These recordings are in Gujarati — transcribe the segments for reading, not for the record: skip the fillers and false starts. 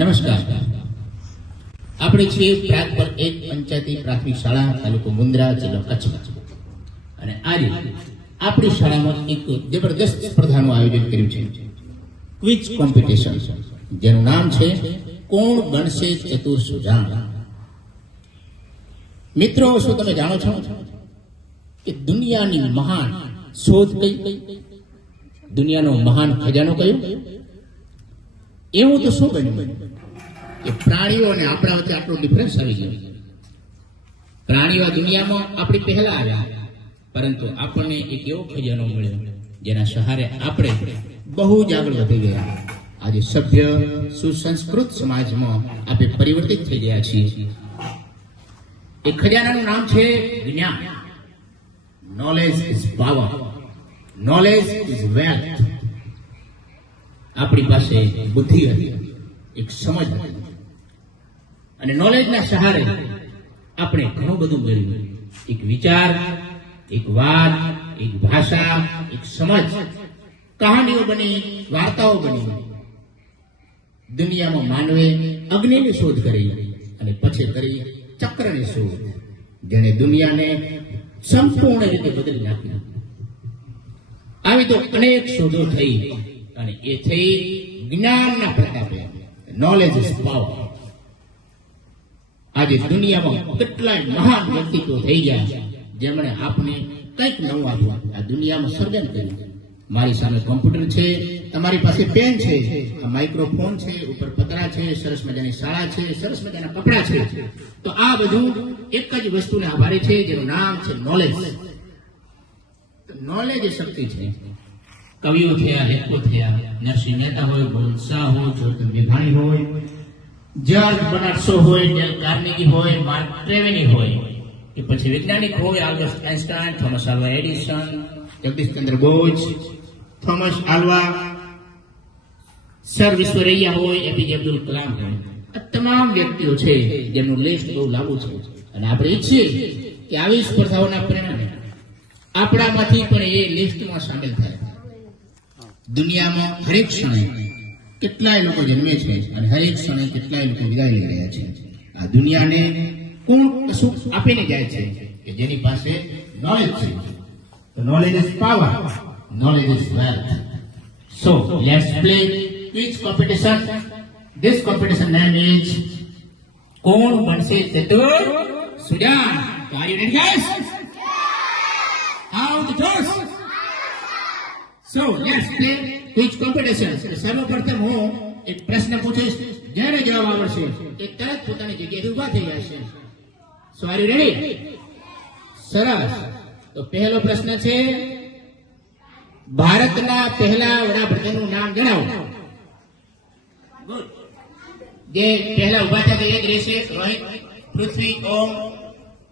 નમસ્કાર. આપણે છીએ પ્રાગ પર એક પંચાયતી પ્રાથમિક શાળા, તાલુકો મુન્દ્રા, જિલ્લો કચ્છ. અને આજે આપણી શાળામાં એક જબરદસ્ત સ્પર્ધાનું આયોજન કર્યું છે, ક્વિઝ કોમ્પિટિશન, જેનું નામ છે કોણ બનશે ચતુર સુજાણ. મિત્રો, શું તમે જાણો છો કે દુનિયાની મહાન શોધ કઈ, દુનિયાનો મહાન ખજાનો કયો? એવું તો શું બન્યું કે પ્રાણીઓ અને આપણા વચ્ચે આટલો ડિફરન્સ આવી ગયો. પ્રાણીઓ દુનિયામાં આપણી પહેલા આવ્યા, પરંતુ આપણને એક એવો ખજાનો મળ્યો જેના સહારે આપણે બહુ જ આગળ વધી ગયા. આજે સભ્ય સુસંસ્કૃત સમાજમાં આપણે પરિવર્તિત થઈ ગયા છીએ. એ ખજાનાનું નામ છે જ્ઞાન. Knowledge is power, knowledge is wealth. આપણી પાસે બુદ્ધિ હતી, એક સમજ હતી, અને નોલેજના સહારે આપણે ઘણું બધું મેળવ્યું. એક વિચાર, એક વાત, એક ભાષા, એક સમજ, કહાનીઓ બની, વાર્તાઓ બની. દુનિયામાં માનવે અગ્નિની શોધ કરી અને પછી કરી ચક્રની શોધ, જેણે દુનિયાને સંપૂર્ણ રીતે બદલી નાખી. આવી તો અનેક શોધો થઈ, અને એ થઈ જ્ઞાનના પ્રતાપે. Knowledge is power. આજે દુનિયામાં કેટલાય મહાન વ્યક્તિત્વ થઈ ગયા જેમણે આપને કંઈક નવું આપ્યું, આ દુનિયામાં સર્જન કર્યું. મારી સામે કોમ્પ્યુટર છે, તમારી પાસે પેન છે, આ માઇક્રોફોન છે, ઉપર પતરા છે, સરસ મજાની શાળા છે, સરસ મજાના કપડા છે. તો આ બધું એક જ વસ્તુને આભારી છે, જેનું નામ છે નોલેજ. નોલેજ એ શક્તિ છે. કવિઓ થયા, લેખકો થયા, નરસિંહ મહેતા હોય, ગોવિંદ શાહ હોય, જોર્જ મેઘાણી હોય, જ્યોર્જ બર્નાર્ડ શો હોય, ડેલ કાર્નેગી હોય, માર્ક ટ્વેન હોય, કે પછી વૈજ્ઞાનિક હોય, Albert Einstein, Thomas Alva Edison, Jagadish Chandra Bose, Thomas Alva, sir Visvesvaraya હોય, એપીજે અબ્દુલ કલામ હોય. આ તમામ વ્યક્તિઓ છે જેમનું લિસ્ટ બહુ લાંબુ છે, અને આપણે ઈચ્છીએ કે આવી સ્પર્ધાઓના પરિણામે આપણામાંથી પણ એ લિસ્ટમાં સામેલ થાય. દુનિયામાં હરેક ક્ષણે કેટલાય લોકો જન્મે છે, અને હરેક ક્ષણે કેટલાય લોકો વિદાય લઈ રહ્યા છે. આ દુનિયાને કોણ કશું આપીને જાય છે કે જેની પાસે નોલેજ છે. તો knowledge is power, knowledge is wealth. So let's play quiz competition. This competition name is કોણ બનશે ચતુર સુજાણ. Are you ready guys? Out the toss. So let's play quiz competition. સર્વપ્રથમ હું એક પ્રશ્ન પૂછીશ, જેને જવાબ આવડશે એ તરત પોતાની જગ્યાએથી ઊભા થઈ જશે. So are you ready? સરસ. તો પહેલો પ્રશ્ન છે, ભારતના પહેલા વડાપ્રધાનનું નામ જણાવો. ગુડ. જે પહેલા ઊભા થયા એક રહેશે રોહિત, પૃથ્વી, ઓમ,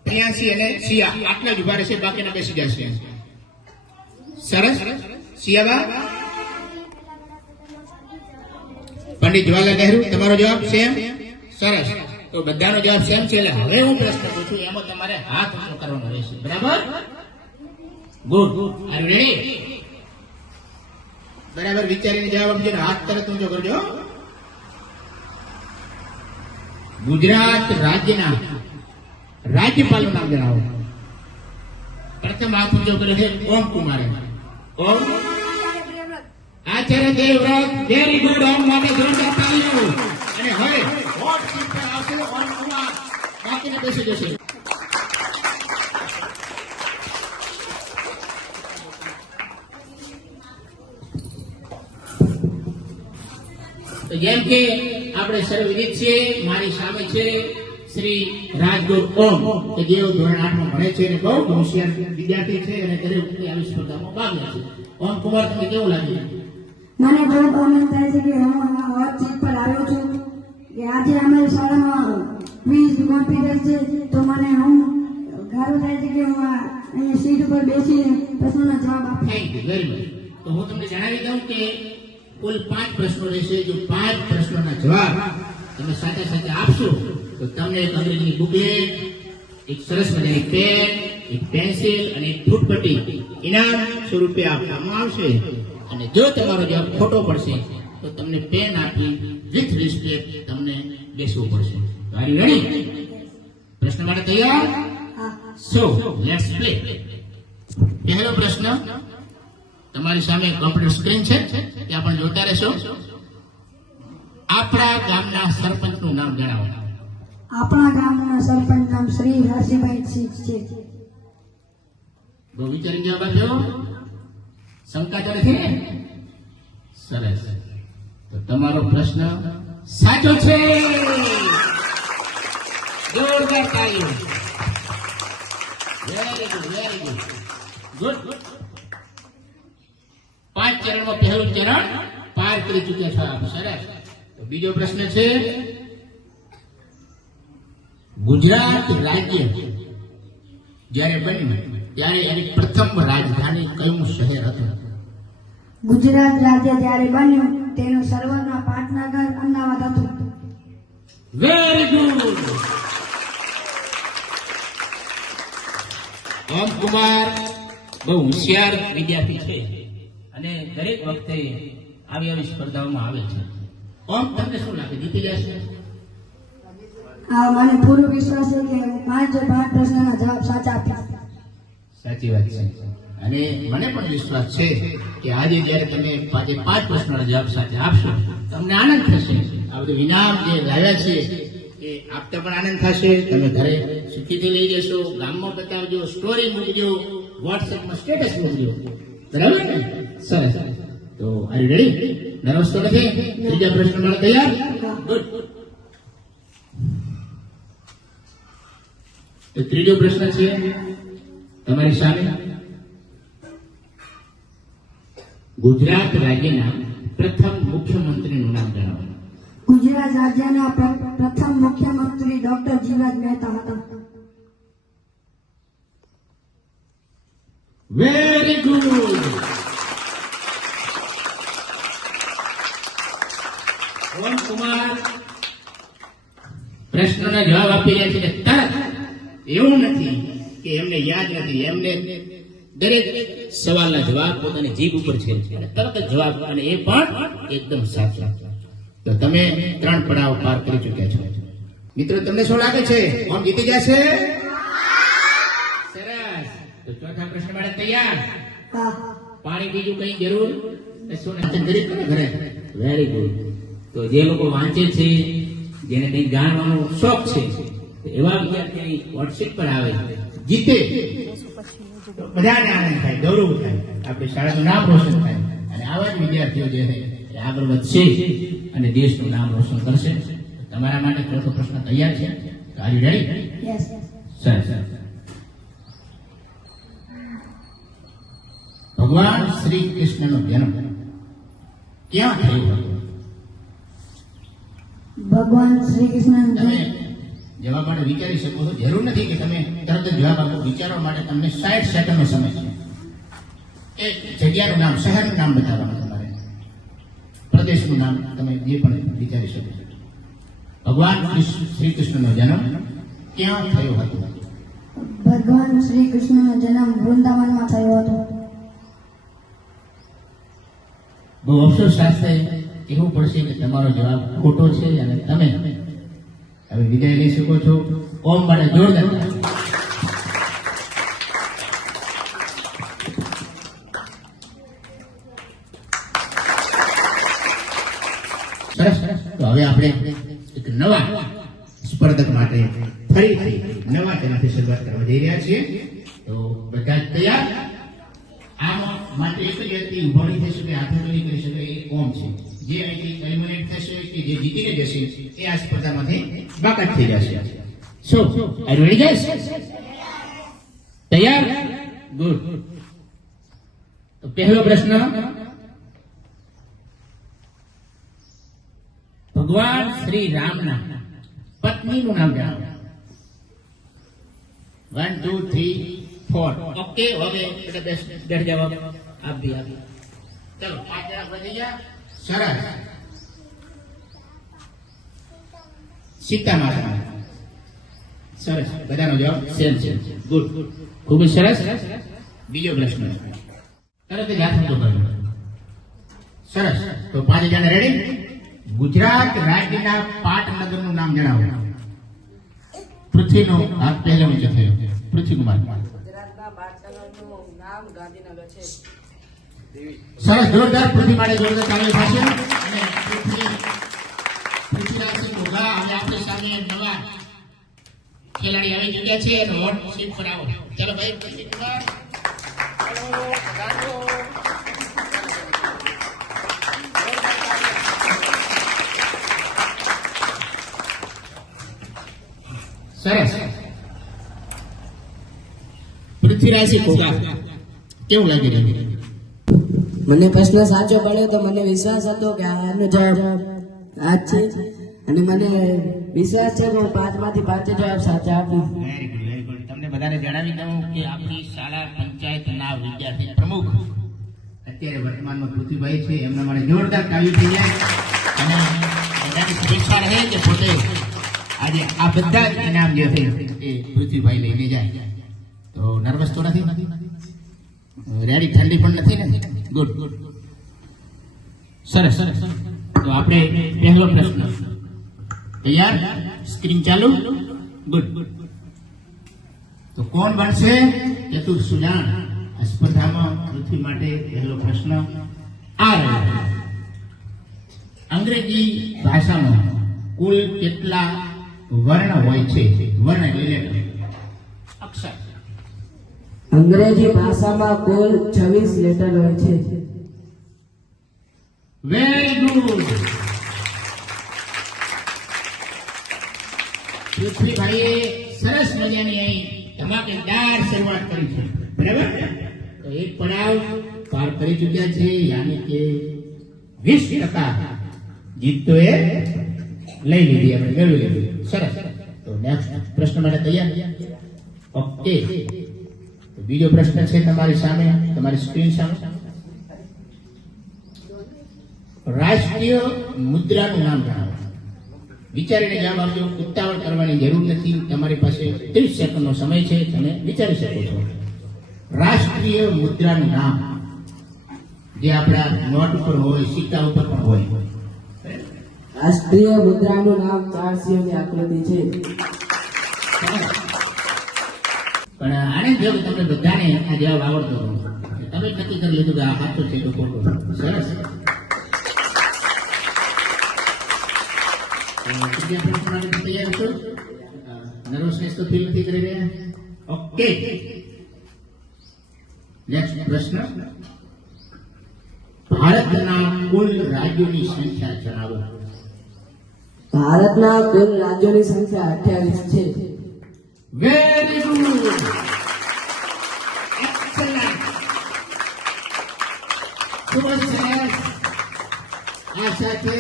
પ્રિયાંશી અને શિયા. આટલા જ ઊભા રહેશે, બાકીના બેસી જશે. સરસ. શિયાબા? પંડિત જવાહરલાલ નહેરુ. તમારો જવાબ સેમ? સરસ. તો બધાનો જવાબ સેમ છે. એટલે હવે હું પ્રશ્ન પૂછું, એમાં તમારે હાથ ઊંચો કરવાનો રહેશે. બરાબર? ગુડ. R you ready? બરાબર વિચારીને જવાબ આપજો, હાથ તરત ઊંચો કરજો. ગુજરાત રાજ્યના રાજ્યપાલનું નામ જણાવો. પ્રથમ હાથ ઊંચો કર્યો છે ઓમ કુમારે. ઓમ આચાર્ય દેવવ્રત. Very good. ઓમ માટે જોરદાર તાળીઓ. અને હવે હોટ સીટ પર આવશે ઓમ કુમાર, બાકીને બેસી જશે. તો જેમ કે આપણે સર્વવિદિત છીએ, મારી સામે છે શ્રી રાજગુરુ ઓમ, કે જેઓ ધોરણ 8 માં ભણે છે અને બહુ હોશિયાર વિદ્યાર્થી છે, અને દરેક વખતે આવી સ્પર્ધામાં ભાગ લે છે. ઓમ કુમાર, તમને કેવું લાગ્યું? મને બહુ આનંદ થાય છે કે હું આ હોટ સીટ પર આવ્યો છું, કે આજે અમારી શાળામાં ક્વિઝ કોમ્પિટિશન છે. તો મને ગારો થાય છે કે હું અહીંયા સીટ ઉપર બેસીને પ્રશ્નોના જવાબ આપું. Thank you very much. તો હું તમને જણાવી દઉં કે કુલ 5 પ્રશ્નો રહેશે. જો 5 પ્રશ્નોના જવાબ તમે સાચા સાચા આપશો તો તમને એક અંગ્રેજીની બુકલેટ, એક સરસ મજાની પેન, એક પેન્સિલ અને એક ફૂટપટ્ટી ઇનામ સ્વરૂપે આપવામાં આવશે. અને જો તમારો જવાબ ખોટો પડશે તો તમને પેન આપી વિથ રિસ્પેક્ટ તમને બેસવું પડશે. R you ready? પ્રશ્ન માટે તૈયાર? સો લેટ્સ પ્લે. પહેલો પ્રશ્ન તમારી સામે કમ્પ્યુટર સ્ક્રીન છે, ત્યાં પણ જોતા રહેશો. આપણા ગામના સરપંચનું નામ જણાવો. આપણા ગામના સરપંચ નામ શ્રી રાશિભાઈ સિંહ છે. બહુ વિચારી જવાબ આપ્યો. શંકા તો નથી ને? સરસ. તો તમારો પ્રશ્ન સાચો છે. જોરદાર તાળીઓ. Very good, very good, good. 5 ચરણમાં પહેલું ચરણ પાર કરી ચૂક્યા છો આપ. સરસ. તો બીજો પ્રશ્ન છે, ગુજરાત રાજ્ય જ્યારે બન્યું ત્યારે એની પ્રથમ રાજધાની કયું શહેર હતું? ગુજરાત રાજ્ય જ્યારે બન્યું તેનું સર્વના પાટનગર અમદાવાદ હતું. Very good. ઓમ કુમાર બહુ હોશિયાર વિદ્યાર્થી છે અને દરેક વખતે આવી સ્પર્ધાઓમાં આવે છે. ઓમ, તમને શું લાગે, જીતી જશે? મને પૂરો વિશ્વાસ છે કે 5 પ્રશ્નના જવાબ સાચા આપીશ. સાચી વાત છે. અને મને પણ વિશ્વાસ છે કે આજે જયારે તમે 5 પ્રશ્નોના જવાબ સાચા આપશો તમને આનંદ થશે. આ બધું ઇનામ જે લાવ્યા છે એ આપતા પણ આનંદ થશે. તમે ઘરે સુખીથી લઈ જશો, ગામમાં બતાવજો, સ્ટોરી મૂકજો, વોટ્સએપમાં સ્ટેટસ મૂકજો. બરાબર ને? સરસ. તો આર યુ રેડી? નર્વસ તો નથી? ત્રીજા પ્રશ્ન માટે તૈયાર? ગુડ. તો ત્રીજો પ્રશ્ન છે તમારી સામે, ગુજરાત રાજ્યના પ્રથમ મુખ્યમંત્રીનું નામ જણાવો. ગુજરાત રાજ્યના પ્રથમ મુખ્યમંત્રી ડોક્ટર જીવરાજ મહેતા હતા. Very good. ઓમ કુમાર પ્રશ્નના જવાબ આપી રહ્યા છે તરત. એવું નથી કે એમને યાદ નથી, એમને દરેક સવાલના જવાબ પોતાની જીભ ઉપર છે અને તરત જ જવાબ, અને એ પણ એકદમ સાચો. તો તમે 3 પડાવ પાર કરી ચૂક્યા છો. મિત્રો, તમને શું લાગે છે? ઓમ જીતી જશે? સરસ. તો ચોથા પ્રશ્ન માટે તૈયાર? પાણી બીજું કઈ જરૂર? ઘરે. Very good. તો જે લોકો વાંચે છે, જેને કઈ જાણવાનો શોખ છે, એવા વિદ્યાર્થી વોટ્સએપ પર આવે, જીતે, તો બધાને આનંદ થાય, ગૌરવ થાય, આપણી શાળાનું નામ રોશન થાય. અને આવા જ વિદ્યાર્થીઓ જે છે એ આગળ વધશે અને દેશનું નામ રોશન કરશે. તમારા માટે ચોથો પ્રશ્ન તૈયાર છે. R you ready? યસ. સરસ. ભગવાન શ્રી કૃષ્ણનો જન્મ ક્યાં થયો હતો? ભગવાન શ્રી કૃષ્ણ તમે જવાબ માટે વિચારી શકો છો. જરૂર નથી કે તમે તરત જ જવાબ આપો. વિચારવા માટે તમને 60 સેકન્ડનો સમય છે. એક જગ્યાનું નામ, શહેરનું નામ બતાવવાનું તમારે, પ્રદેશનું નામ, તમે જે પણ વિચારી શકો છો. ભગવાન શ્રી કૃષ્ણનો જન્મ ક્યાં થયો હતો? ભગવાન શ્રી કૃષ્ણનો જન્મ વૃંદાવનમાં થયો હતો. બહુ અફસોસ સાથે એવું પડશે કે તમારો જવાબ ખોટો છે અને તમે હવે વિદાય લઈ શકો છો. ઓમ માટે જોરદાર. સરસ. તો હવે આપણે એક નવા સ્પર્ધક માટે ફરીથી નવા તેનાથી શરૂઆત કરવા જઈ રહ્યા છીએ. તો બધા જ તૈયાર? આમાં માટે એક જ વ્યક્તિ ઉભાણી થઈ શકે, હાથોડી કરી શકે, એ કોમ છે. જે અહીંથી એલિમિનેટ થશે કે જે જીતીને જશે એ આ સ્પર્ધામાંથી બાકાત થઈ જશે. સો આર યુ રેડી ગાઈસ? તૈયાર? ગુડ. તો પહેલો પ્રશ્ન, ભગવાન શ્રી રામના પત્નીનું નામ જણાવો. 1 2 3 4. ઓકે. હવે એટલે બેઠ જવાબ આપી. ચલો 5 જણા વધી ગયા. સરસ. સીતા માતા. સરસ. બધાનો જવાબ સેમ છે. ગુડ. ખૂબ જ સરસ. બીજો પ્રશ્ન તરત જ હાથ ઊંચો કરજો. સરસ. તો 5 જણા રેડી? ગુજરાત રાજ્યના પાટનગરનું નામ જણાવો. પૃથ્વીનો આ પહેલો ઊંચો થયો. પૃથ્વીકુમાર. ગુજરાતના પાટનગરનું નામ ગાંધીનગર છે. સરસ, જોરદાર. પૃથ્વી માટે જોરદાર તાળી થશે. અને પૃથ્વીરાજસિંહ ઘોઘા અને આપણી સામે નવા ખેલાડી આવી ચૂક્યા છે અને હોટ સીટ પર આવો. ચાલો ભાઈ, પૃથ્વીકુમાર. સરસ. પૃથ્વીરાજસિંહ ઘોઘા, કેવું લાગી રહ્યું? મને પ્રશ્ન સાચો પડ્યો તો મને વિશ્વાસ હતો કે આનો જવાબ આ જ છે અને મને વિશ્વાસ છે કે હું 5 માંથી 5 જવાબ સાચા આપીશ. Very good, very good. તમને બધાને જણાવી દઉં કે આપણી શાળા પંચાયતના વિદ્યાર્થી પ્રમુખ અત્યારે વર્તમાનમાં પૃથ્વીભાઈ છે. એમના માટે જોરદાર તાળી થઈ જાય અને બધાની શુભેચ્છા રહે કે પોતે આજે આ બધા જ ઇનામ જે છે એ પૃથ્વીભાઈ લઈને જાય. તો નર્વસ તો નથી? રેડી? ઠંડી પણ નથી ને? Good, good. સરસ, સરસ. તો આપણે પહેલો પ્રશ્ન તૈયાર? સ્ક્રીન ચાલુ? ગુડ. તો કોણ બનશે ચતુર સુજાણ? આ સ્પર્ધામાં પૃથ્વી માટે પહેલો પ્રશ્ન આ રહ્યો. અંગ્રેજી ભાષામાં કુલ કેટલા વર્ણ હોય છે? વર્ણ એટલે લેટર, અક્ષર. અંગ્રેજી ભાષામાં કુલ 26 લેટર હોય છે. Very good. પૃથ્વીભાઈએ સરસ મજાની અહીં ધમાકેદાર શરૂઆત કરી છે. બરાબર? તો એક પડાવ પાર કરી ચૂક્યા છે, યાની કે 20% જીત તો એ લઈ લીધી, આપણે મેળવી લીધી. સરસ. તો નેક્સ્ટ પ્રશ્ન માટે તૈયાર? ઓકે. તો બીજો પ્રશ્ન છે તમારી સામે, તમારી સ્ક્રીન સામે. રાષ્ટ્રીય મુદ્રાનું નામ જણાવો. વિચારીને જવાબ આપજો. ઉતાવળ કરવાની જરૂર નથી. તમારી પાસે 30 સેકન્ડનો સમય છે, તમે વિચારી શકો છો. રાષ્ટ્રીય મુદ્રાનું નામ જે આપણા નોટ ઉપર હોય, સિક્કા ઉપર પણ હોય. રાષ્ટ્રીય મુદ્રાનું નામ 4 સિંહોની આકૃતિ છે. પણ આને જો તમને બધાને આ જવાબ આવડતો હોય, તમે નક્કી કરી લીધું કે આ સાચો છે તો ખોટો. સરસ. તૈયાર છો? નર્વસનેસ તો ફીલ નથી કરી રહ્યા? ઓકે. નેક્સ્ટ પ્રશ્ન. ભારતના કુલ રાજ્યોની સંખ્યા જણાવો. ભારતના કુલ રાજ્યોની સંખ્યા 28 છે. Very good. એક્સલન્ટ. ખૂબ જ સરસ. આ સાથે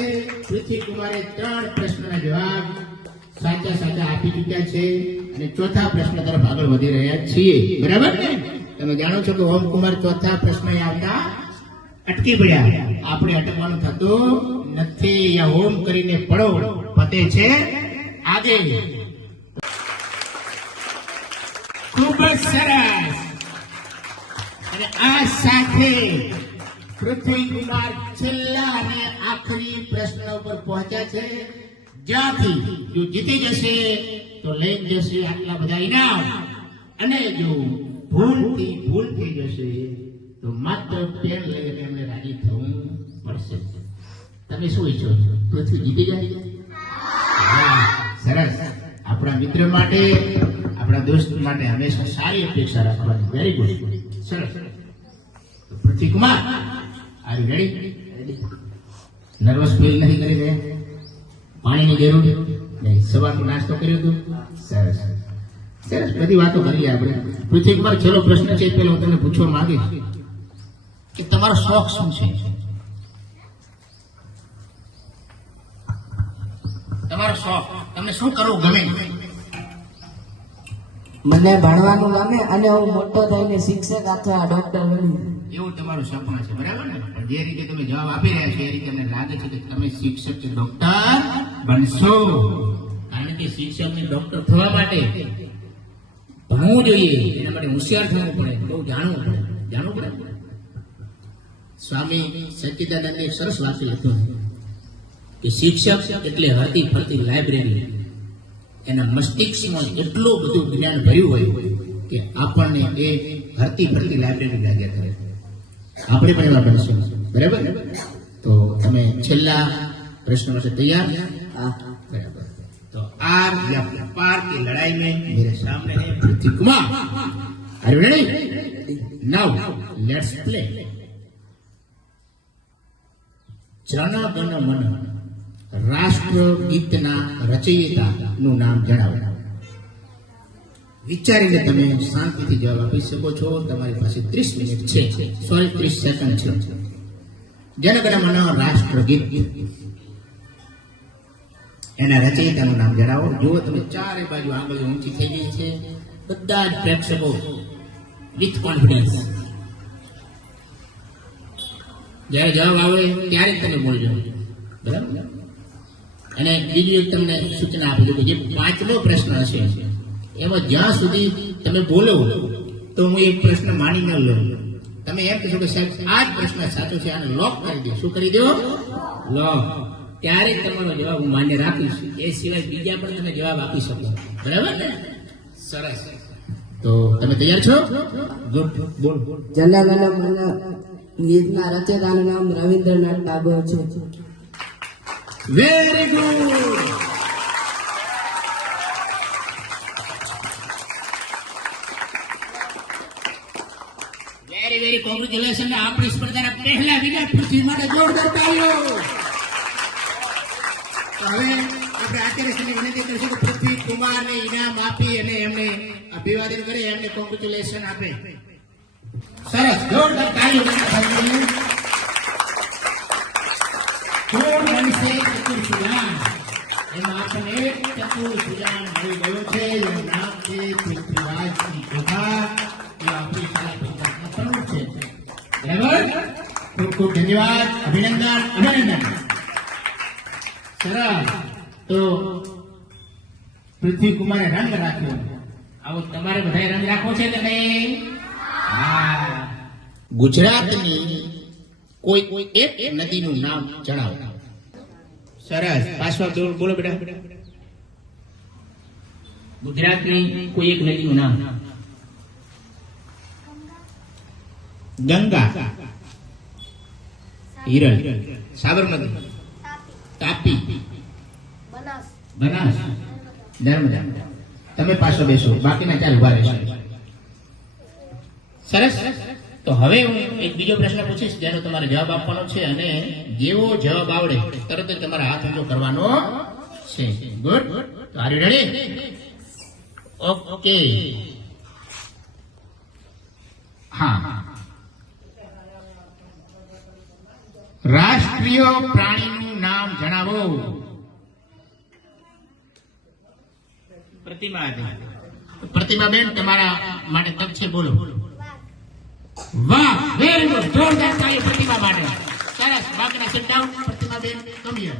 પૃથ્વીકુમારે 3 પ્રશ્નના જવાબ સાચા આપી ચૂક્યા છે અને ચોથા પ્રશ્ન તરફ આગળ વધી રહ્યા છીએ. બરાબર ને? તમે જાણો છો કે ઓમકુમાર ચોથા પ્રશ્ન આવતા અટકી પડ્યા. આપણે અટકવાનું થતું નથી. યા હોમ કરીને પડો, પતે છે આગે. ખૂબ જ સરસ. અને આ સાથે પૃથ્વીકુમાર છેલ્લા અને આખરી પ્રશ્ન ઉપર પહોંચ્યા છે, જ્યાંથી જો જીતી જશે તો લઈ જશે આટલા બધા ઇનામ, અને જો ભૂલ થઈ જશે તો માત્ર પેન લઈને એમને રાજી થવું પડશે. તમે શું ઈચ્છો છો? પૃથ્વી જીતી જાય? સરસ. આપણા મિત્ર માટે, આપણા દોસ્ત માટે હંમેશા સારી અપેક્ષા રાખવાની. Very good. સરસ. તો Prithvikumar, are you ready? Nervous feel નહીં કરી રહ્યા? પાણીની જરૂર નહીં? સવારનો નાસ્તો કર્યો હતો? સરસ, સરસ. બધી વાતો કરી આપણે. પૃથ્વીકુમાર, છેલ્લો પ્રશ્ન છે, પેલો હું તમને પૂછવા માંગીશ કે તમારો શોખ શું છે? તમારો શોખ, તમને શું કરવું ગમે? મને ભણવાનું ગમે અને હું મોટો થઈને શિક્ષક અથવા ડોક્ટર બની. એવું તમારું સપનું છે, બરાબર ને? પણ જે રીતે તમે જવાબ આપી રહ્યા છો એ રીતે અમને લાગે છે કે તમે શિક્ષક કે ડોક્ટર બનશો. કારણ કે શિક્ષક ને ડોક્ટર થવા માટે ભણવું જોઈએ, એના માટે હોશિયાર થવું પડે, બહુ જાણવું પડે. સ્વામી સચ્ચિદાનંદે એક સરસ વાક્ય લખ્યું કે શિક્ષક એટલે હરતી ફરતી લાઇબ્રેરી. એના મસ્તિષ્કમાં એટલું બધું જ્ઞાન ભર્યું હોય કે આપણને એ હરતી ફરતી લાઇબ્રેરી લાગ્યા કરે. આપણે પણ એવા બનશું. બરાબર? તો તમે છેલ્લા प्रश्न से तैयार? बराबर. तो आर या पार की लड़ाई में मेरे सामने है पृथ्वी Kumar. Are you ready? Now let's play. જન ગણ મન રાષ્ટ્ર ગીતના રચયિતા નું નામ જણાવો. વિચારીને તમે શાંતિથી જવાબ આપી શકો છો. તમારી પાસે 30 મિનિટ છે. સોરી 30 સેકન્ડ છે. જન ગણ મન રાષ્ટ્ર ગીત એના રચયિતાનું નામ જણાવો. જો તમે ચારે બાજુ આંગળીઓ ઊંચી થઈ ગઈ છે, બધા જ પ્રેક્ષકો વિથ કોન્ફિડન્સ જ્યારે જવાબ આવે ત્યારે જ તમે બોલજો. બરાબર? અને બીજું એક તમને સૂચના આપી દઉં કે જે 5મો પ્રશ્ન હશે એમાં જ્યાં સુધી તમે બોલો તો હું એક પ્રશ્ન માની ન લઉં. તમે એમ કહેશો કે સાહેબ આ જ પ્રશ્ન સાચો છે, આને લોક કરી દો. શું કરી દો? લોક. ત્યારે તમારો જવાબ હું માન્ય રાખીશ. એ સિવાય બીજા પણ તમે જવાબ આપી શકો. બરાબર ને? સરસ. તો તમે તૈયાર છો? ગુડ. બોલ. જન ગણ મન ગીતના રચયિતાનું નામ રવિન્દ્રનાથ ટાગોર છે. Very good. Very very congratulation. આપણી સ્પર્ધાના પહેલા વિનર પૃથ્વી માટે જોરદાર તાળીઓ. હવે આપણે આચાર્યશ્રીને વિનંતી કરીશું કે પૃથ્વી કુમારને ઇનામ આપી અને એમને અભિવાદન કરે, એમને કોંગ્રેચ્યુલેશન આપે. સરસ. જોરદાર તાળીઓ. બનશે ચતુર સુજાન. એમાં આપણને એક ચતુર સુજાન મળી ગયો છે. એનું નામ છે પૃથ્વીરાજસિંહ ઘોઘા. એ આપણી શાળા પ્રમુખ છે. બરાબર? ખૂબ ખૂબ ધન્યવાદ. અભિનંદન. અભિનંદન. સરસ. તો પૃથ્વી કુમારે રંગ રાખ્યો. આવો તમારે બધાએ રંગ રાખવો છે કે નહીં? હા. ગુજરાતની કોઈ એક નદીનું નામ જણાવો. સરસ. પાછળ બોલો બેટા. ગુજરાતની કોઈ એક નદીનું નામ. ગંગા, હિરણ, સાબરમતી, તાપી, બનાસ, નર્મદા. તમે પાછો બેસો, બાકીના ચાર ઉભા રહેશે. સરસ. તો હવે હું એક બીજો પ્રશ્ન પૂછીશ જેનો તમારે જવાબ આપવાનો છે અને જેવો જવાબ આવડે તરત જ તમારે હાથ ઊંચો કરવાનો છે. ગુડ. તો આર યુ રેડી? ઓકે. હા. રાષ્ટ્રીય પ્રાણીનું નામ જણાવો. પ્રતિમાબેન તમારા માટે તક છે. બોલો. વાહ. Very good. જોરદાર તાળી પ્રતિમા માટે. સરસ. બાકીના સિટ ડાઉન. પ્રતિમાબેન કમ હિયર.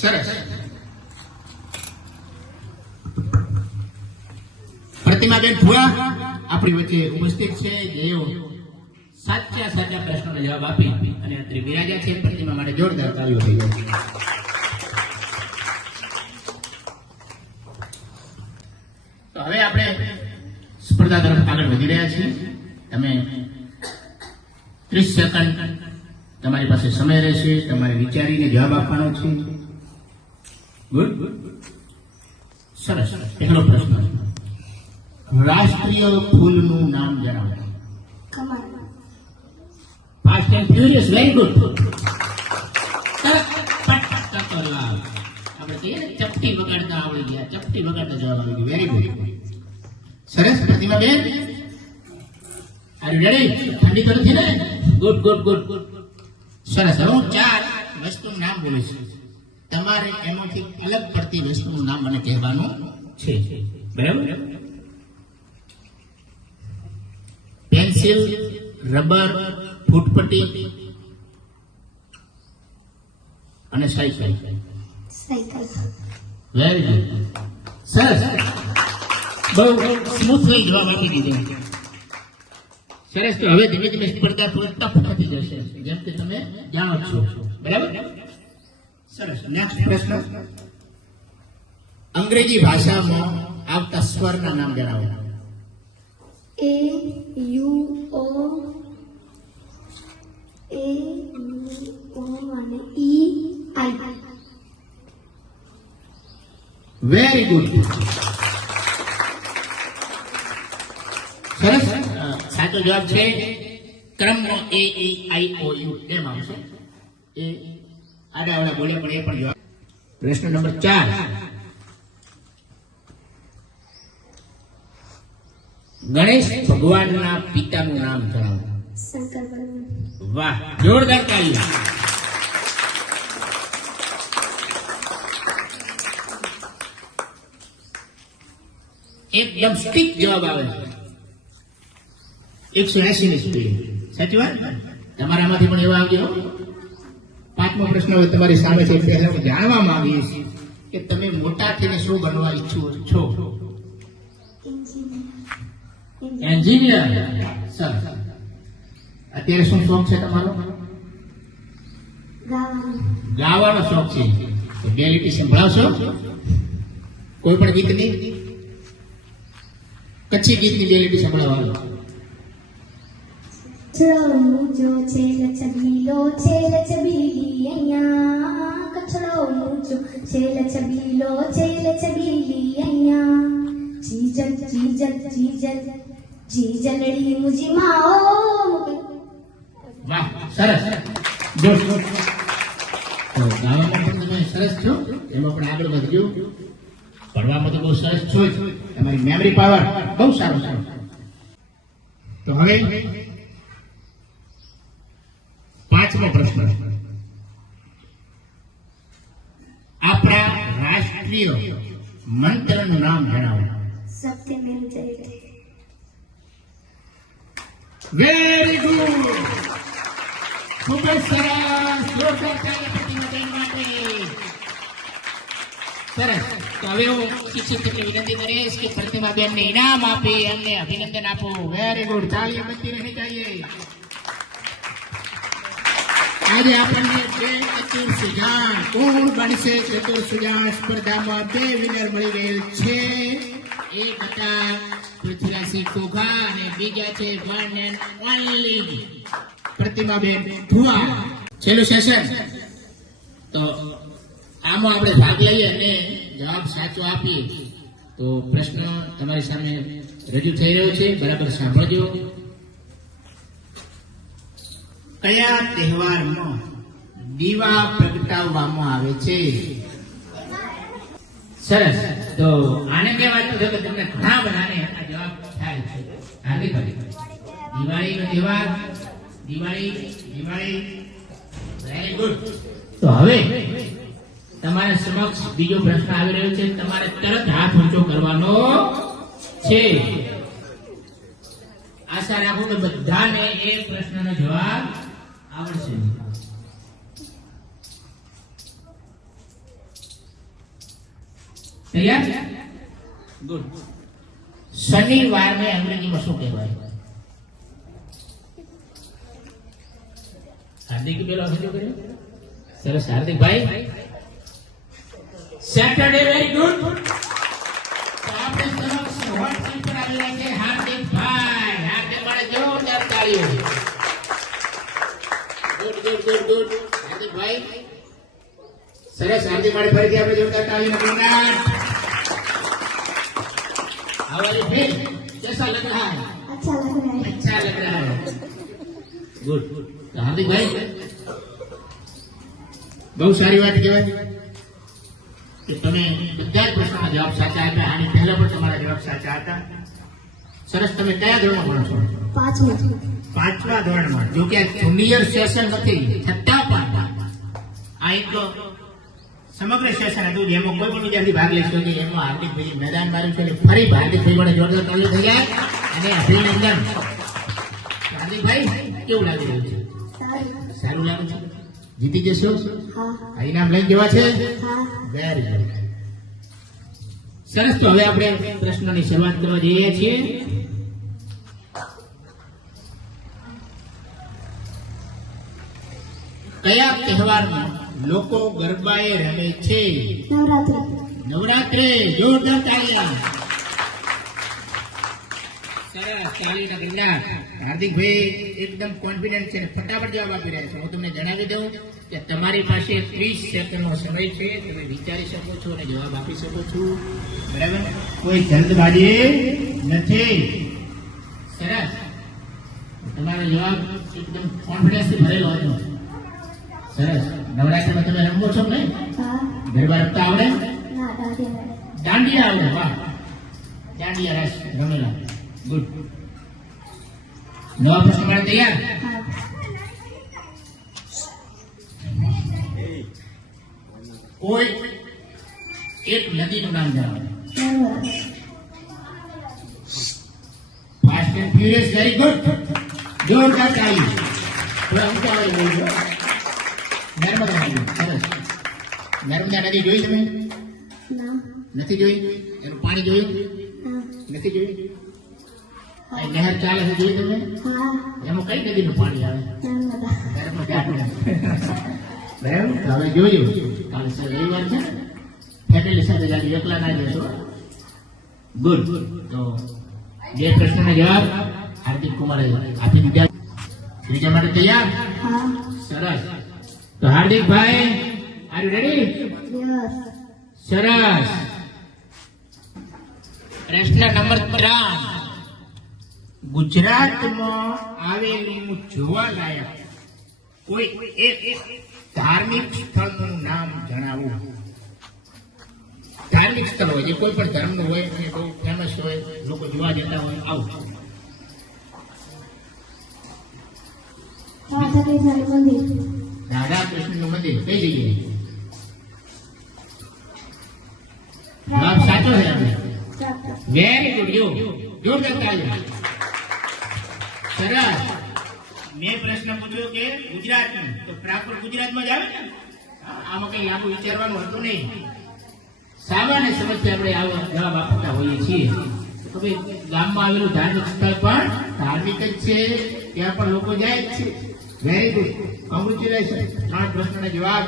સરસ. પ્રતિમાબેન ભુવા આપણી વચ્ચે ઉપસ્થિત છે, જેઓ સાચા પ્રશ્નોનો જવાબ આપી અને અત્રે બિરાજ્યા છે. પ્રતિમા માટે જોરદાર તાળીઓ થઈ જાય. તો હવે આપણે સ્પર્ધા તરફ આગળ વધી રહ્યા છીએ. તમે 30 સેકન્ડ તમારી પાસે સમય રહેશે. તમારે વિચારીને જવાબ આપવાનો છે. ગુડ. સરસ. પહેલો પ્રશ્ન. રાષ્ટ્રીય ફૂલનું નામ જણાવો. કમળ. Fast and furious. Very good. આપણે કહીએ ને ચપટી વગાડતા આવડી ગયા. ચપટી વગાડતા જવાબ આવી ગયો. Very good. સરસ. પ્રતિમાબેન આર યુ રેડી? ઠંડી તો નથી ને? Good good good. સરસ. હવે હું 4 વસ્તુનું નામ બોલીશ. તમારે એમાંથી અલગ પડતી વસ્તુનું નામ મને કહેવાનું છે. બરાબર? પેન્સિલ, રબર, ફૂટપટ્ટી અને સાયકલ. વેરી ગુડ, સરસ, બહુ સ્મૂથલી જવાબ આપી દીધો. સરસ. તો હવે ધીમે ધીમે સ્પર્ધા થોડી ટફ થતી જશે, જેમ કે તમે જાણો છો, બરાબર? સરસ. નેક્સ્ટ પ્રશ્ન, અંગ્રેજી ભાષામાં આવતા સ્વરના નામ જણાવો. A U O અને E I. વેરી ગુડ, સરસ. સાચો જવાબ છે ક્રમમાં A E I O U એમ આવશે. એ આડા બોલે પણ એ પણ જવાબ. પ્રશ્ન નંબર 4, ગણેશ ભગવાનના પિતાનું નામ જણાવો. શંકર ભગવાન. વાહ, જોરદાર તાળી. એકદમ સ્ટીક જવાબ આવે છે, 180 ની સ્પીડ. સાચી વાત. તમારામાંથી પણ એવા આવજો. 5મો પ્રશ્ન હવે તમારી સામે છે. પહેલા હું જાણવા માંગીશ કે તમે મોટા થઈને શું બનવા ઈચ્છો છો? એન્જિનિયર. સરસ. અત્યારે શું શોખ છે તમારો? ગાવાનો શોખ છે. તો બે લીટી સંભળાવશો? કોઈ પણ ગીતની, કચ્છી ગીતની બે લીટી સંભળાવવાનો. કચરો મૂજો છેલ છબીલો છેલ છબીલી અહીંયા, કચરો મૂજો છેલ છબીલો છેલ છબીલી અહીંયા, જીજલ જીજલ જીજલ જીજલડી મુજી માઓ. વાહ, સરસ. જોશ. તો ગાવામાં પણ તમે સરસ છો, એમાં પણ આગળ વધજો. ભણવામાં તો બહુ સરસ છો જ. તમારી મેમરી પાવર બહુ સારું છે. તો હવે 5મો પ્રશ્ન, આપણા રાષ્ટ્રીય મંત્રનું નામ જણાવો. સત્યમેવ જયતે. વેરી ગુડ, ખૂબ જ સરસ. જોરદાર તાળી પ્રતિમાબેન માટે. સરસ. તો હવે હું શિક્ષકને વિનંતી કરીશ કે પ્રતિમાબેનને ઇનામ આપી એમને અભિનંદન આપો. વેરી ગુડ, તાળી બનતી રહેની चाहिए. આજે આપણને 2 ચતુર સુજાણ, કોણ બનશે ચતુર સુજાણ સ્પર્ધામાં 2 વિનર મળી રહેલ છે. એક હતા પૃથ્વીરાજસિંહ કોઘા અને બીજા છે વન એન્ડ ઓનલી પ્રતિમાબેન ધુઆ. છેલ્લું સેશન. તો આમાં આપણે ભાગ લઈએ અને જવાબ સાચો આપીએ. તો પ્રશ્ન તમારી સામે રજૂ થઈ રહ્યો છે, બરાબર સાંભળજો. કયા તહેવારમાં દીવા પ્રગટાવવામાં આવે છે? સરસ. તો આને કહેવાતું છે કે તમને ઘણા બધાને આ જવાબ થાય છે. હાર્દિકભાઈ, દિવાળીનો તહેવાર, દિવાળી. Very good. તો હવે તમારા સમક્ષ બીજો પ્રશ્ન આવી રહ્યો છે. તમારે તરત હાથ ઊંચો કરવાનો છે. આશા રાખું કે બધાને એ પ્રશ્નનો જવાબ આવડશે. તૈયાર? ગુડ. શનિવારને અંગ્રેજીમાં શું કહેવાય? હાર્દિક પેલો હજુ કર્યો. સરસ, હાર્દિકભાઈ. સેટરડે. Very good. તો આપણે સમક્ષ હોટ સીટ પર આવેલા છે હાર્દિકભાઈ. હાર્દિક માટે જોરદાર તાળીઓ. ગુડ. હાર્દિકભાઈ સરસ. હાર્દિક માટે ફરીથી આપણે જોરદાર તાળીનો ગણગાટ. हमारी फिर कैसा लग रहा है? अच्छा लग रहा है. अच्छा लग रहा है. गुड. तो हार्दिक भाई, બહુ સારી વાત કહેવાય કે તમે બધા પ્રશ્નોના જવાબ સાચા આપ્યા. આની પહેલા પણ તમારા જવાબ સાચા હતા. સરસ. તમે કયા ધોરણમાં ભણો છો? 5મું. 5મા ધોરણમાં. જો કે જુનિયર સેશન નથી, છઠ્ઠા પણ આ એક સમગ્ર સેશન હતું જેમાં કોઈ પણ વિદ્યાર્થી ભાગ લઈ શકે. એમાં હાર્દિકભાઈ મેદાન માર્યું છે. ફરી હાર્દિકભાઈ વડે જોરદાર તાળીઓ થઈ જાય અને અભિનંદન. હાર્દિકભાઈ, કેવું લાગી રહ્યું છે? સારું લાગે છે. જીતી જશો? હા. ઇનામ લઈને જવા છે? હા. Very good. સરસ. તો હવે આપણે પ્રશ્નોની શરૂઆત કરવા જઈ રહ્યા છીએ. કયા તહેવારમાં લોકો ગરબાએ રમે છે? નવરાત્રિ. નવરાત્રે. જોરદાર તાળીઓ. સરસ. તાળીના ગંડા. હાર્દિકભાઈ એકદમ કોન્ફિડન્ટ છે અને ફટાફટ જવાબ આપી રહ્યા છે. હું તમને જણાવી દઉં કે તમારી પાસે 30 સેકન્ડનો સમય છે. તમે વિચારી શકો છો અને જવાબ આપી શકો છો. બરાબર? કોઈ જલ્દબાજી નથી. સરસ. તમારો જવાબ એકદમ કોન્ફિડન્સથી ભરેલો હતો. સરસ. નવરાત્રિમાં તમે રમો છો ને? હા. ગરબા રમતા આવડે? ના, દાંડિયા. દાંડિયા આવડે? વાહ. દાંડિયા રાસ રમેલા. ગુડ. નવા પ્રશ્ન માટે તૈયાર? હા. કોઈ એક નદીનું નામ જણાવો. Narmada. Fast and furious. Very good. જોરદાર તાળી. થોડા ઊંચા અવાજે બોલજો. નર્મદા નદી. સરસ. નર્મદા નદી જોઈ તમે? ના. નથી જોઈ? એનું પાણી જોયું? હા. નથી જોયું? આ નહેર ચાલે છે, જોઈ તમે? હા. એમાં કઈ નદીનું પાણી આવે? નર્મદા. બરાબર. તો હવે જોયું. કાલે રવિવાર છે, ફેમિલી સાથે જાજો, એકલા ના જશો. ગુડ. તો બે પ્રશ્નના જવાબ હાર્દિક કુમારે આપી દીધા. ત્રીજા માટે તૈયાર? હા. સરસ. તો હાર્દિકભાઈ, આર યુ રેડી? યસ. સરસ. પ્રશ્ન નંબર 3. ગુજરાતમાં આવેલું જોવાલાયક કોઈ એક ધાર્મિક સ્થળનું નામ જણાવો. ધાર્મિક સ્થળ હોય, જે કોઈ પણ ધર્મનું હોય અને બહુ ફેમસ હોય, લોકો જોવા જતા હોય. આવું. રાધાકૃષ્ણ મંદિર. રાધા કૃષ્ણનું મંદિર કઈ જગ્યાએ? જવાબ સાચો છે આપણે. Very good. જોરદાર તાળી. સરસ. મેં પ્રશ્ન પૂછ્યો કે ગુજરાતનું, તો પ્રાપર ગુજરાતમાં જ આવે ને? આમાં કઈ લાંબુ વિચારવાનું હતું નહીં. સામાન્ય સમસ્યા આપણે આવો જવાબ આપતા હોઈએ છીએ. તો ભાઈ ગામમાં આવેલું ધાર્મિક સ્થળ પણ ધાર્મિક જ છે, ત્યાં પણ લોકો જાય જ છે. Very good. કોંગ્રેચ્યુલેશન. 3 પ્રશ્નના જવાબ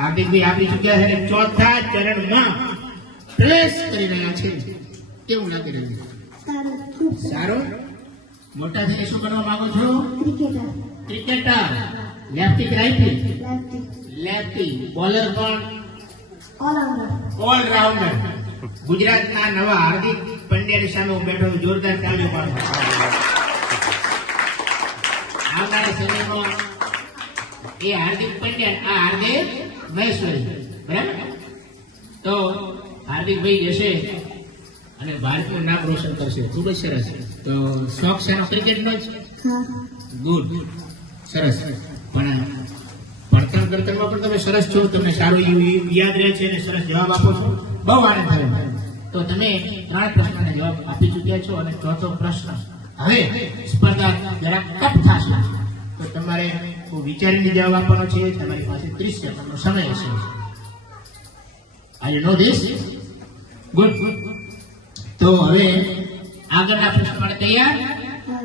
હાર્દિકભાઈ આપી ચૂક્યા છે અને ચોથા ચરણમાં પ્રવેશ કરી રહ્યા છે. કેવું લાગી રહ્યું? સારું. ખૂબ સારું. મોટા થઈને શું બનવા માંગો છો? ક્રિકેટર. ક્રિકેટર. લેફ્ટી કે રાઈટી? લેફ્ટી. લેફ્ટી. બોલર પણ? ઓલરાઉન્ડર. ઓલરાઉન્ડર. ગુજરાતના નવા હાર્દિક પંડ્યાની સામે હું બેઠો છું. જોરદાર તાળીઓ પાડો. આવનારા સમયમાં એ હાર્દિક પંડ્યા, આ હાર્દિક મહેશ્વરી. બરાબર? તો હાર્દિકભાઈ જશે અને ભારતનું નામ રોશન કરશે. ખૂબ જ સરસ. તો શોખ છે ક્રિકેટનો જ? હા. ગુડ. સરસ. પણ વર્તન કરતનમાં પણ તમે સરસ છો. તમને સારું યાદ રહે છે અને સરસ જવાબ આપો છો. બહુ આનંદ થયો. તો તમે 3 પ્રશ્નના જવાબ આપી ચૂક્યા છો અને ચોથો પ્રશ્ન. હવે સ્પર્ધા જરા ટફ થશે, તો તમારે વિચારીને જવાબ આપવાનો છે. તમારી પાસે 30 સેકન્ડનો સમય હશે. આઈ નો ધીસ? ગુડ. તો હવે આગળના પ્રશ્ન માટે તૈયાર? હા.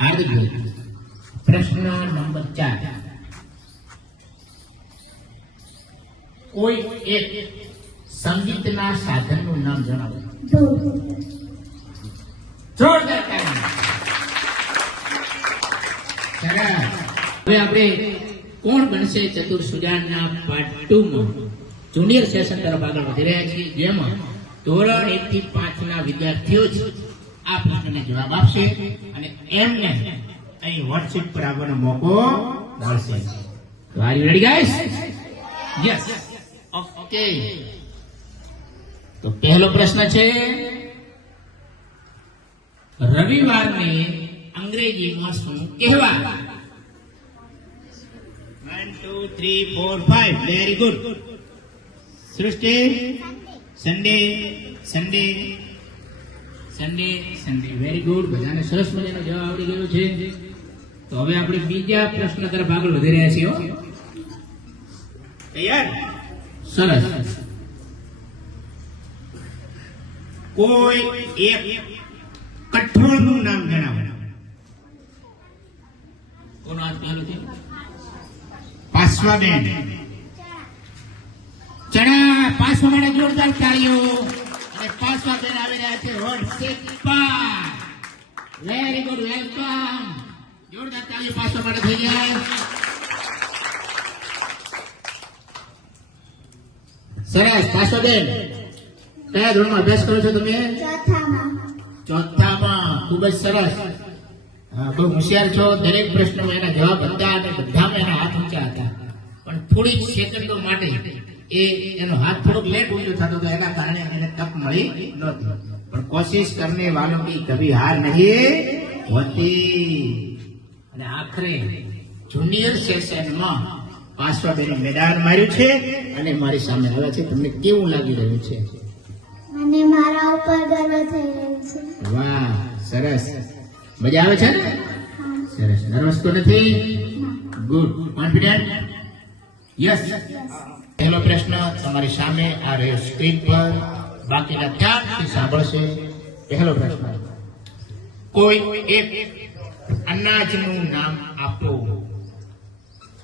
હાર્દિકભાઈ, પ્રશ્ન નંબર 4. કોઈ એક સંગીતના સાધનનું નામ જણાવો. ઢોલ. જોરદાર તાળી. સરસ. હવે આપણે કોણ બનશે ચતુર સુજાનના પાર્ટ 2 માં જુનિયર સેશન તરફ આગળ વધી રહ્યા છીએ, જેમાં ધોરણ 1 થી 5 ના વિદ્યાર્થીઓ જ આ પ્રશ્નને જવાબ આપશે અને એમને અહીં વોટ્સએપ પર આવવાનો મોકો મળશે. તો R you ready guys? Yes. Okay. તો પહેલો પ્રશ્ન છે, રવિવારને અંગ્રેજીમાં શું કહેવાય? 1 2 3 4 5. Very good. Srishti? Sunday. Sunday. Sunday. Sunday. Very good. બધાને સરસ મજાનો જવાબ આવડી ગયો છે. તો હવે આપણે બીજા પ્રશ્ન તરફ આગળ વધી રહ્યા છીએ. તૈયાર? સરસ. કોઈ એક કઠોળનું નામ જણાવો. કોનો હાથ પહેલો છે? પાસવાબેન. ચણા. પાસવા માટે જોરદાર તાળીઓ. અને પાસવા બેન આવી રહ્યા છે વોટ્સએપ પર. Very good, welcome. જોરદાર તાળીઓ પાસવા માટે થઈ જાય. સરસ. પાસવા બેન, કયા ધોરણમાં અભ્યાસ કરો છો તમે? ચોથામાં. ચોથામાં. ખૂબ જ સરસ. હા, બહુ હોશિયાર છો. દરેક પ્રશ્નો એના જવાબ હતા અને બધામાં એના હાથ ઊંચા હતા. પણ થોડીક સેકન્ડો માટે એનો હાથ થોડોક લેટ ઊંચો થતો હતો, એના કારણે એને તક મળી નહોતી. પણ કોશિશ કરને વાलों की कभी हार नहीं होती. અને આખરે જુનિયર સેશનમાં પાસવાબેને મેદાન માર્યું છે અને મારી સામે આવ્યા છે. તમને કેવું લાગી રહ્યું છે? મને મારા ઉપર ગર્વ થઈ રહ્યો છે. વાહ, સરસ. મજા આવે છે ને? સરસ. નર્વસ તો નથી? ગુડ. કોન્ફિડન્ટ? યસ. પહેલો પ્રશ્ન તમારી સામે આ રહ્યો સ્ક્રીન પર. બાકીના ધ્યાનથી સાંભળશે. પહેલો પ્રશ્ન, કોઈ એક અનાજનું નામ આપો.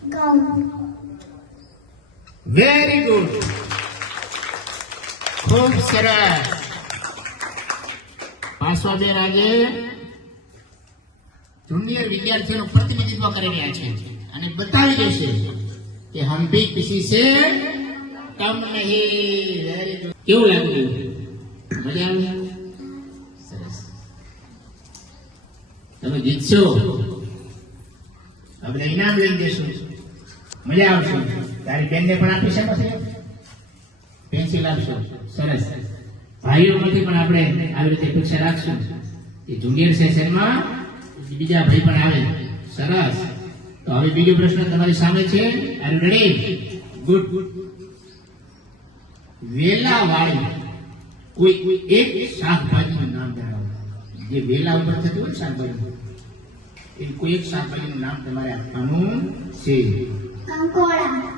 ઘઉં. Very good. ખૂબ સરસ. પાસવાબેન આજે જુનિયર વિદ્યાર્થીઓનું પ્રતિનિધિત્વ કરી રહ્યા છે અને બતાવી દેશે કે હમ ભી કિસી સે કમ નહીં. Very good. કેવું લાગ્યું? મજા આવી? સરસ. તમે જીતશો. આપણે ઇનામ લઈ દેશું. મજા આવશે. તારી બેનને પણ આપી શકો છો. પેન્સિલ આપશો. સરસ. ભાઈઓમાંથી પણ આપણે આવી રીતે અપેક્ષા રાખશું કે જુનિયર સેશનમાં બીજા ભાઈ પણ આવે. સરસ. તો હવે બીજો પ્રશ્ન તમારી સામે છે. R you ready? ગુડ. વેલા વાળી કોઈ એક શાકભાજીનું નામ જણાવો. જે વેલા ઉપર થતું હોય શાકભાજી, એ કોઈ એક શાકભાજીનું નામ તમારે આપવાનું છે. કંકોડા.